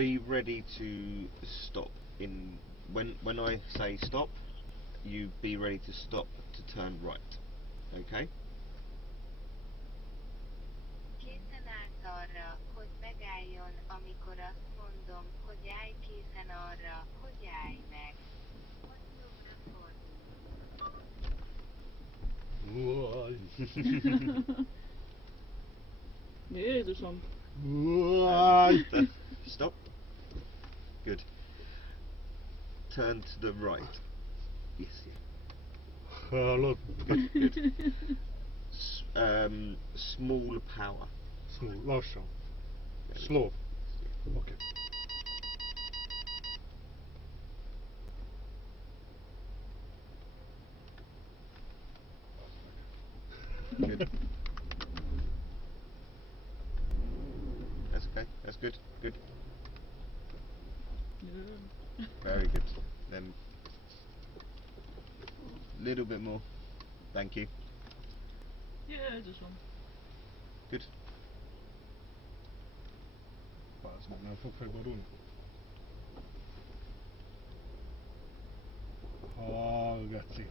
be ready to stop in when I say stop, you be ready to stop to turn right. Okay? Készen állsz arra, hogy megálljon, amikor azt mondom, hogy állj készen arra, hogy állj meg. Hogy jobbra fordulj. Jézusom. Stop. Good. Turn to the right. Yes. Hallod? Good. Small power. Small, lassan. Slow. Okay. Good. That's okay. That's good. Good. Very good. Then little bit more. Thank you. Jézusom. Good. Bázd meg, nem fog megborulni. Geci.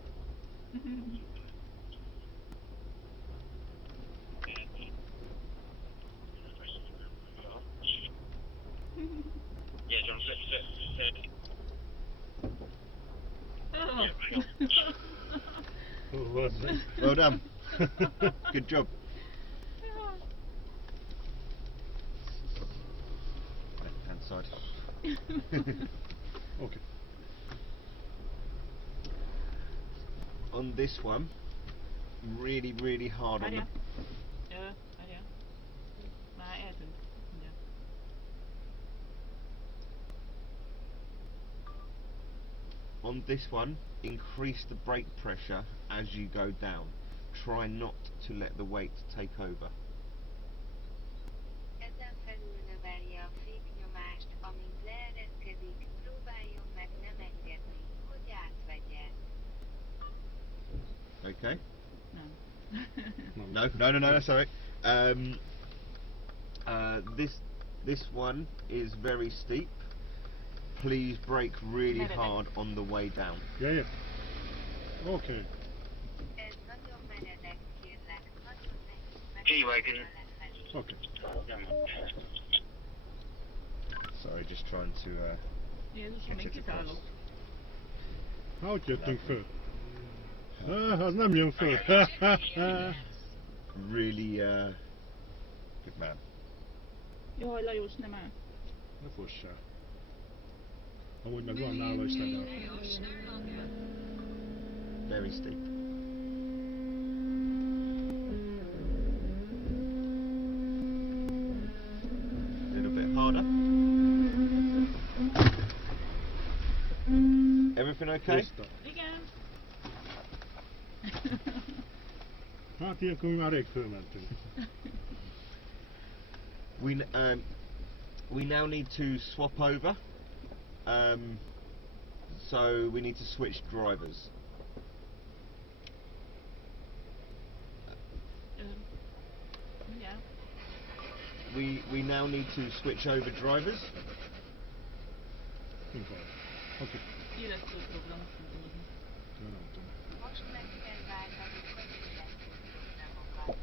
Well done. Good job. Left hand side. Okay. On this one, really hard on the. Várjál. Már eltűnt. Mindjárt. On this one, increase the brake pressure as you go down. Try not to let the weight take over. Ezen felül növelje a féknyomást, amint leereszkedik, próbáljon meg nem engedni, hogy átvegye. Okay? Nem. No, that's alright. This one is very steep. Please brake really hard on the way down. Yeah. Okay. Ez nagyon meredek, kérlek, nagyon nehéz megtalálni lefelé. Okay. Sorry, just trying to Jézusom, get én it kiszállok. across. Hogy jöttünk föl? Az nem jön föl. Really good man. Jaj, Lajos, nem áll. Ne fossál. Amúgy meg van nála is legalább. Very steep. A little bit harder. Everything okay? Tiszta. Igen. Hát ilyenkor mi már rég fölmentünk. We now need to swap over. So we need to switch drivers. Yeah. We now need to switch over drivers. Oké. Illesztő program. Nem tudom. Most meg kell váltanunk az illesztő programokat.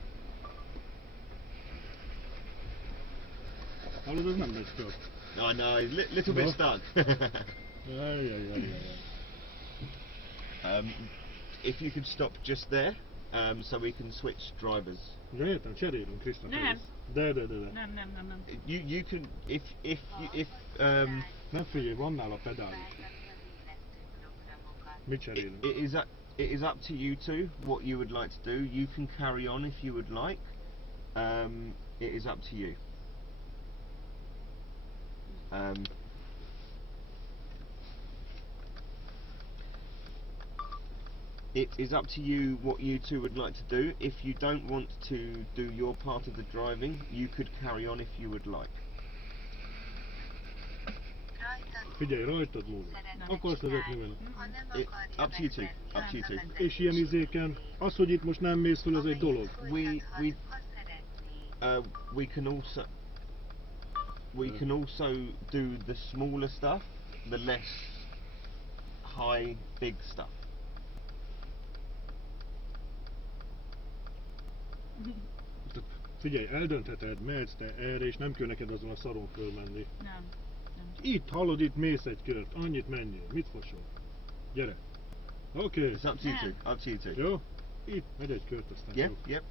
Hallod, az nem megy föl. I know, he's little bit No. stuck. Jaj. If you could stop just there, so we can switch drivers. Ugye értem, cserélünk Kriszta. Nem. De. Nem. You can if Nem figyelj, van nála pedál is. Váltani az illesztő programokat. Mit cserélünk? it is up to you two what you would like to do. You can carry on if you would like. It is up to you. It is up to you what you two would like to do. If you don't want to do your part of the driving, you could carry on if you would like. Figyelj, rajtad múlik. Akarsz vezetni vele? Up to you two. Up to you two. És ilyen izéken, az, hogy itt most nem mész föl, az egy dolog. We can also Well, you can also do the smaller stuff, the less high, big stuff. Figyelj, eldöntheted, mehetsz te erre, és nem kell neked azon a szaron fölmenni. Nem. Itt, hallod, itt mész egy kört, annyit menjél, mit fosol? Gyere. Oké. It's up to you two. Yeah. Up to you two. Jó? Itt, megy egy kört, aztán Yep, jó. yep.